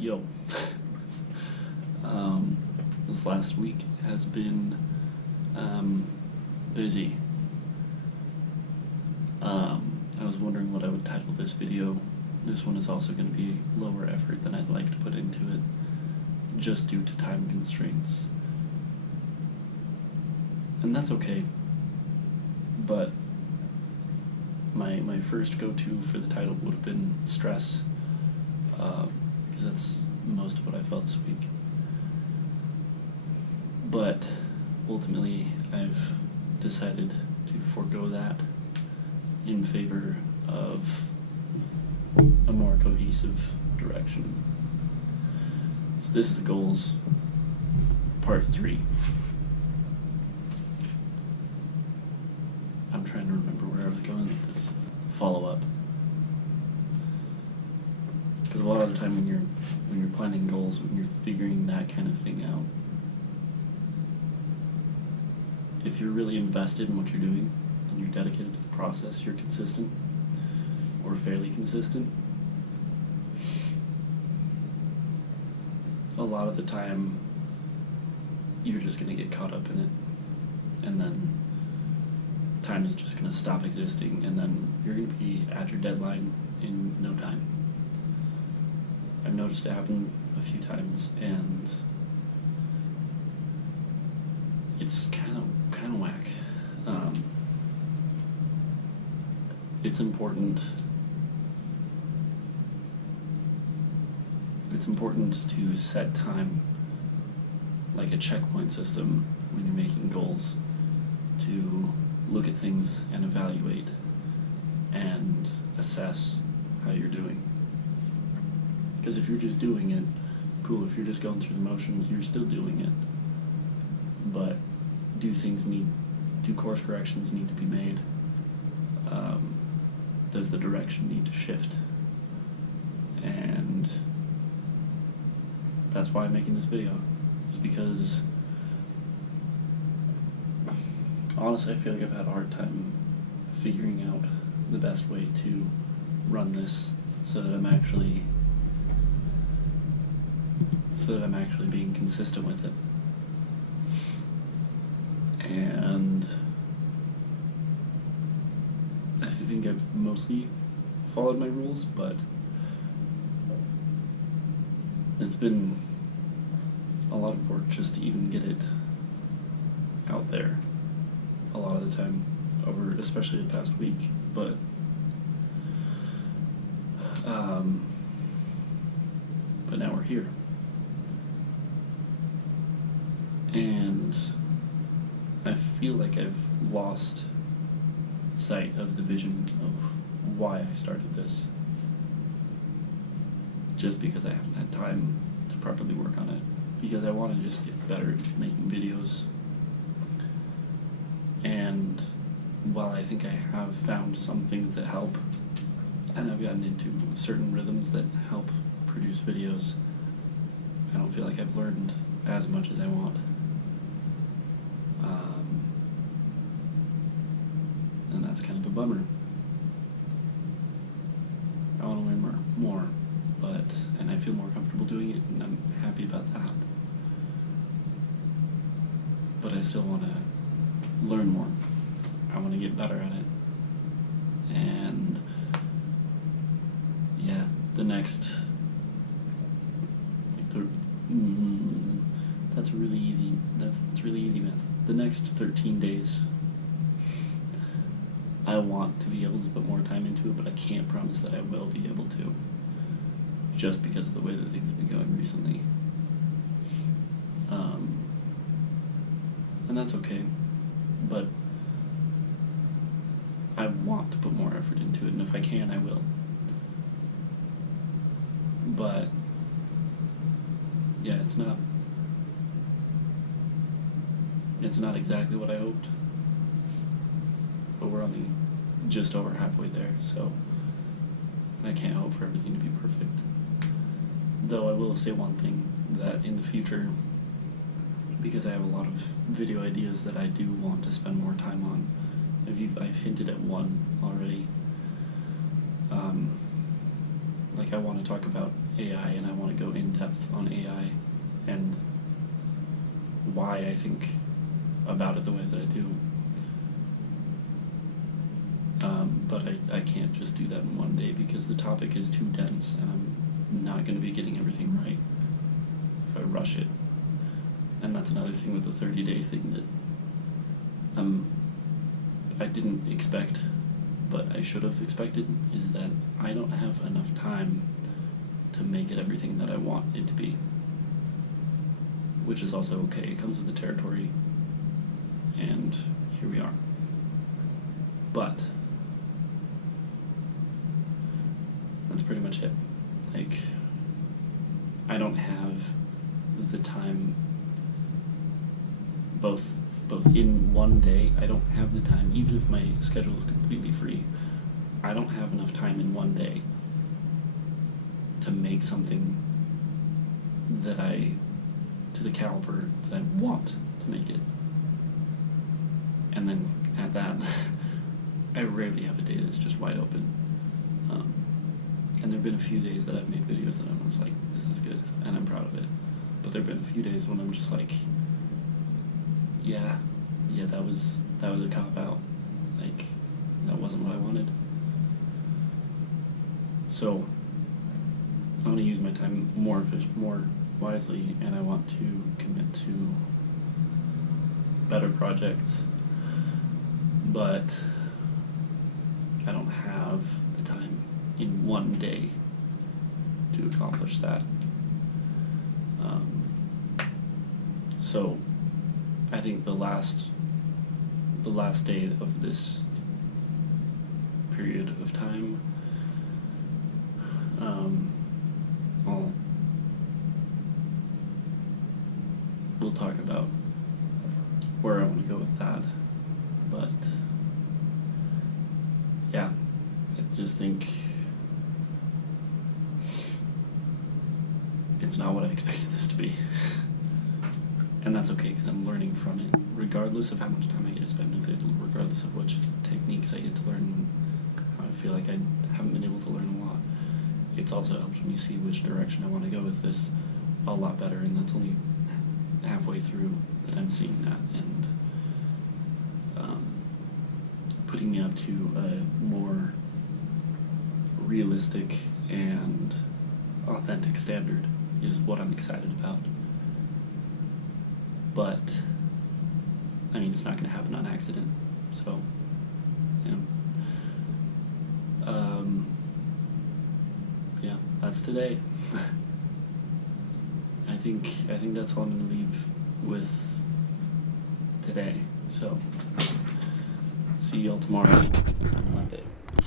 Yo. This last week has been busy. I was wondering what I would title this video. This one is also going to be lower effort than I'd like to put into it, just due to time constraints. And that's okay. But my first go-to for the title would have been stress, because that's most of what I felt this week. But ultimately, I've decided to forego that in favor of a more cohesive direction. So this is goals part 3. I'm trying to remember where I was going with this. Follow-up. Because a lot of the time when you're planning goals, when you're figuring that kind of thing out, if you're really invested in what you're doing and you're dedicated to the process, you're consistent or fairly consistent, a lot of the time you're just going to get caught up in it, and then time is just going to stop existing, and then you're going to be at your deadline in no time. I've noticed it happen a few times, and it's kind of whack. It's important. It's important to set time, like a checkpoint system, when you're making goals, to look at things and evaluate and assess how you're doing. Because if you're just doing it, cool. If you're just going through the motions, you're still doing it. But do course corrections need to be made? Does the direction need to shift? And that's why I'm making this video. It's because honestly, I feel like I've had a hard time figuring out the best way to run this so that I'm actually being consistent with it. And I think I've mostly followed my rules, but it's been a lot of work just to even get it out there a lot of the time, over especially the past week. But now we're here, and I feel like I've lost sight of the vision of why I started this, just because I haven't had time to properly work on it, because I want to just get better at making videos. And while I think I have found some things that help, and I've gotten into certain rhythms that help produce videos, I don't feel like I've learned as much as I want. And that's kind of a bummer. I want to learn more, and I feel more comfortable doing it, and I'm happy about that. But I still want to learn more. I want to get better at it. And yeah, the next that's really easy. That's really easy math. The next 13 days, I want to be able to put more time into it, but I can't promise that I will be able to, just because of the way that things have been going recently. And that's okay, but I want to put more effort into it, and if I can, I will. But yeah, it's not exactly what I hoped, but we're only just over halfway there, so I can't hope for everything to be perfect. Though I will say one thing, that in the future, because I have a lot of video ideas that I do want to spend more time on, I've hinted at one already. Like, I want to talk about AI, and I want to go in depth on AI and why I think about it the way that I do. But I can't just do that in one day because the topic is too dense and I'm not going to be getting everything right if I rush it. And that's another thing with the 30-day thing that I didn't expect, but I should have expected, is that I don't have enough time to make it everything that I want it to be. Which is also okay, it comes with the territory, and here we are. But that's pretty much it. Like, I don't have the time, both in one day, I don't have the time, even if my schedule is completely free, I don't have enough time in one day to make something that to the caliber that I want to make it. And then at that, I rarely have a day that's just wide open. And there have been a few days that I've made videos that I was like, this is good, and I'm proud of it. But there have been a few days when I'm just like, yeah, that was a cop-out. Like, that wasn't what I wanted. So, I want to use my time more wisely, and I want to commit to better projects, but I don't have the time in one day to accomplish that. So I think the last day of this period of time, we'll talk about where I want to go with that, but yeah, I just think it's not what I expected this to be. And that's okay, because I'm learning from it, regardless of how much time I get to spend with it, regardless of which techniques I get to learn. I feel like I haven't been able to learn a lot. It's also helped me see which direction I want to go with this a lot better, and that's only halfway through that I'm seeing that, and putting me up to a more realistic and authentic standard is what I'm excited about. But, I mean, it's not going to happen on accident, so, yeah. Yeah, that's today. I think that's all I'm going to leave with today, so, see y'all tomorrow on Monday.